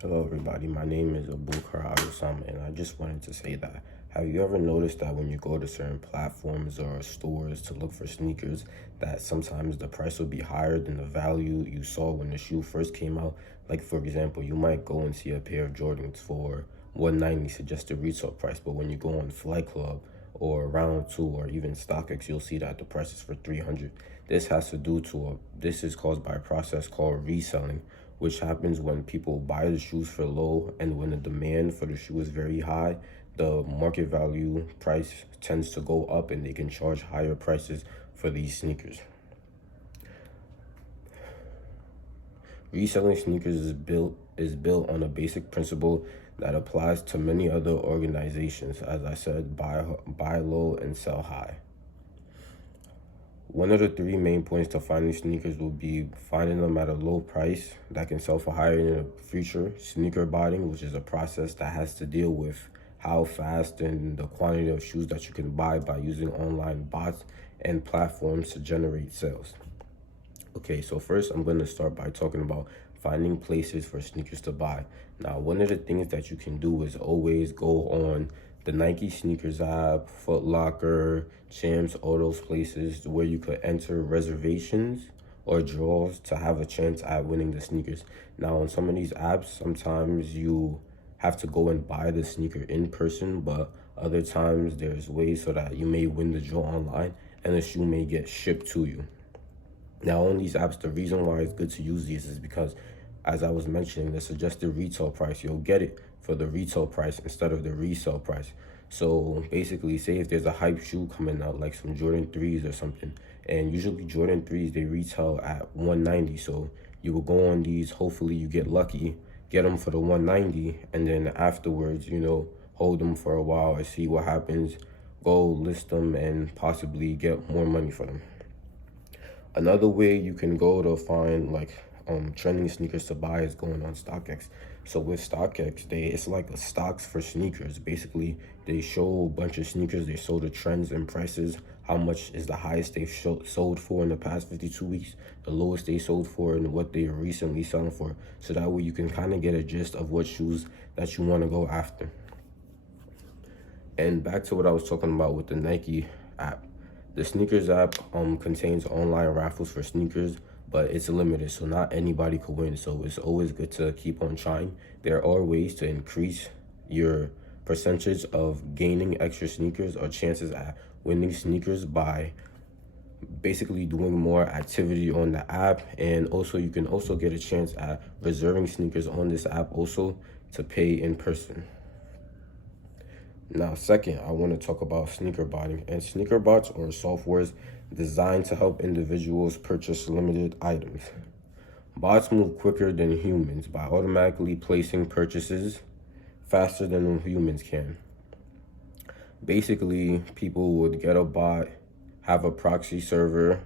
Hello everybody, my name is Abubakar Osama, and I just wanted to say that have you ever noticed that when you go to certain platforms or stores to look for sneakers, that sometimes the price will be higher than the value you saw when the shoe first came out? Like for example, you might go and see a pair of Jordans for 190 suggested retail price, but when you go on Flight Club or Round 2 or even StockX, you'll see that the price is for 300. This is caused by a process called reselling, which happens when people buy the shoes for low, and when the demand for the shoe is very high, the market value price tends to go up and they can charge higher prices for these sneakers. Reselling sneakers is built on a basic principle that applies to many other organizations. As I said, buy low and sell high. One of the three main points to finding sneakers will be finding them at a low price that can sell for higher in the future. Sneaker botting, which is a process that has to deal with how fast and the quantity of shoes that you can buy by using online bots and platforms to generate sales. Okay, so first I'm going to start by talking about finding places for sneakers to buy. Now, one of the things that you can do is always go on the Nike sneakers app, Foot Locker, Champs, all those places where you could enter reservations or draws to have a chance at winning the sneakers. Now, on some of these apps, sometimes you have to go and buy the sneaker in person, but other times there's ways so that you may win the draw online and the shoe may get shipped to you. Now, on these apps, the reason why it's good to use these is because, as I was mentioning, the suggested retail price, you'll get it for the retail price instead of the resale price. So basically, say if there's a hype shoe coming out, like some Jordan 3s or something, and usually Jordan 3s, they retail at 190. So you will go on these, hopefully you get lucky, get them for the 190, and then afterwards, hold them for a while and see what happens, go list them and possibly get more money for them. Another way you can go to find trending sneakers to buy is going on StockX. So with StockX, it's like a stocks for sneakers. Basically, they show a bunch of sneakers, they show the trends and prices, how much is the highest they've sold for in the past 52 weeks, the lowest they sold for, and what they're recently selling for. So that way you can kind of get a gist of what shoes that you want to go after. And back to what I was talking about with the Nike app. The sneakers app contains online raffles for sneakers, but it's limited, so not anybody could win. So it's always good to keep on trying. There are ways to increase your percentage of gaining extra sneakers or chances at winning sneakers by basically doing more activity on the app. And also you can also get a chance at reserving sneakers on this app also to pay in person. Now, second, I want to talk about sneaker botting. And sneaker bots are softwares designed to help individuals purchase limited items. Bots move quicker than humans by automatically placing purchases faster than humans can. Basically, people would get a bot, have a proxy server,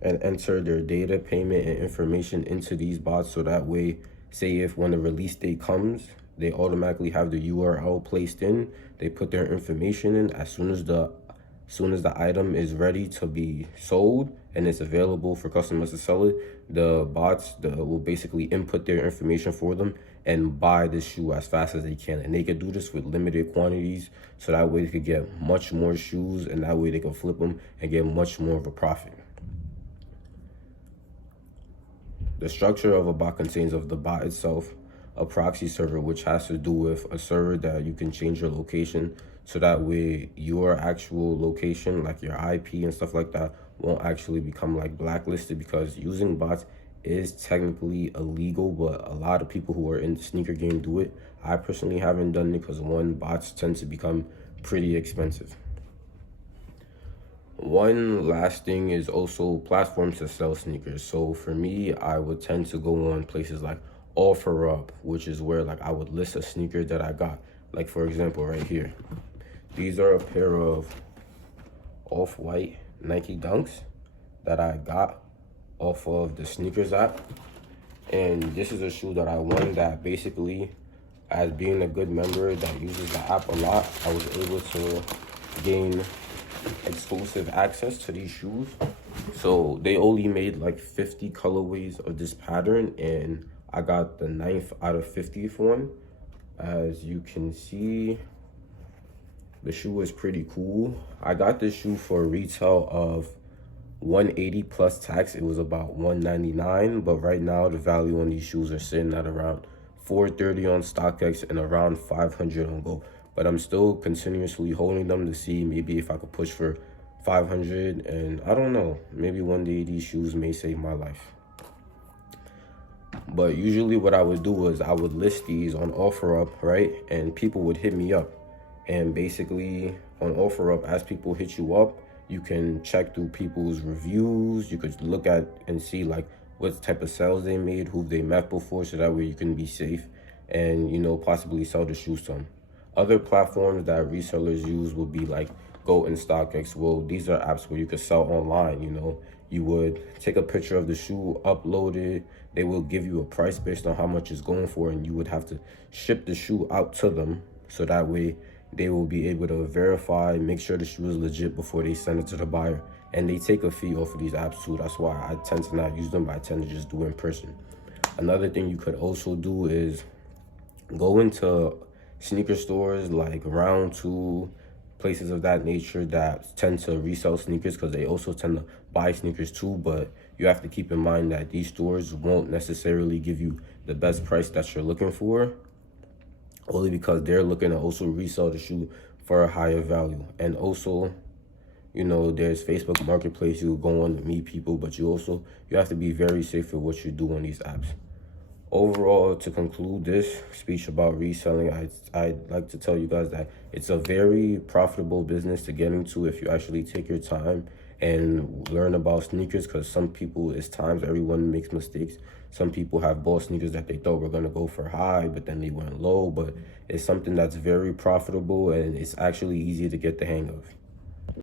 and enter their data, payment, and information into these bots, so that way, say if when the release date comes, they automatically have the URL placed in, they put their information in. As soon as the item is ready to be sold and it's available for customers to sell it, the bots will basically input their information for them and buy the shoe as fast as they can. And they could do this with limited quantities, so that way they could get much more shoes, and that way they can flip them and get much more of a profit. The structure of a bot contains of the bot itself, a proxy server, which has to do with a server that you can change your location, so that way your actual location, like your IP and stuff like that, won't actually become like blacklisted, because using bots is technically illegal, but a lot of people who are in the sneaker game do it. I personally haven't done it because, one, bots tend to become pretty expensive. One last thing is also platforms to sell sneakers. So for me, I would tend to go on places like OfferUp, which is where I would list a sneaker that I got. Like for example, right here, these are a pair of off-white Nike Dunks that I got off of the sneakers app. And this is a shoe that I won, that basically, as being a good member that uses the app a lot, I was able to gain exclusive access to these shoes. So they only made like 50 colorways of this pattern, and I got the 9th out of 50th one. As you can see, the shoe is pretty cool. I got this shoe for a retail of $180 plus tax. It was about $199, but right now the value on these shoes are sitting at around $430 on StockX and around $500 on Go. But I'm still continuously holding them to see maybe if I could push for 500, and I don't know, maybe one day these shoes may save my life. But usually what I would do is I would list these on OfferUp, right? And people would hit me up. And basically on OfferUp, as people hit you up, you can check through people's reviews. You could look at and see like what type of sales they made, who they met before, so that way you can be safe and, you know, possibly sell the shoes to them. Other platforms that resellers use would be like Go and StockX. Well, these are apps where you could sell online, you know. You would take a picture of the shoe, upload it. They will give you a price based on how much it's going for, and you would have to ship the shoe out to them, so that way they will be able to verify, make sure the shoe is legit before they send it to the buyer. And they take a fee off of these apps too. That's why I tend to not use them, but I tend to just do it in person. Another thing you could also do is go into sneaker stores like Round 2, places of that nature that tend to resell sneakers, because they also tend to buy sneakers too. But you have to keep in mind that these stores won't necessarily give you the best price that you're looking for, only because they're looking to also resell the shoe for a higher value. And also, you know, there's Facebook Marketplace. You go on to meet people, but you have to be very safe with what you do on these apps. Overall, to conclude this speech about reselling, I'd like to tell you guys that it's a very profitable business to get into if you actually take your time and learn about sneakers, because some people, it's times everyone makes mistakes. Some people have bought sneakers that they thought were going to go for high, but then they went low. But it's something that's very profitable, and it's actually easy to get the hang of.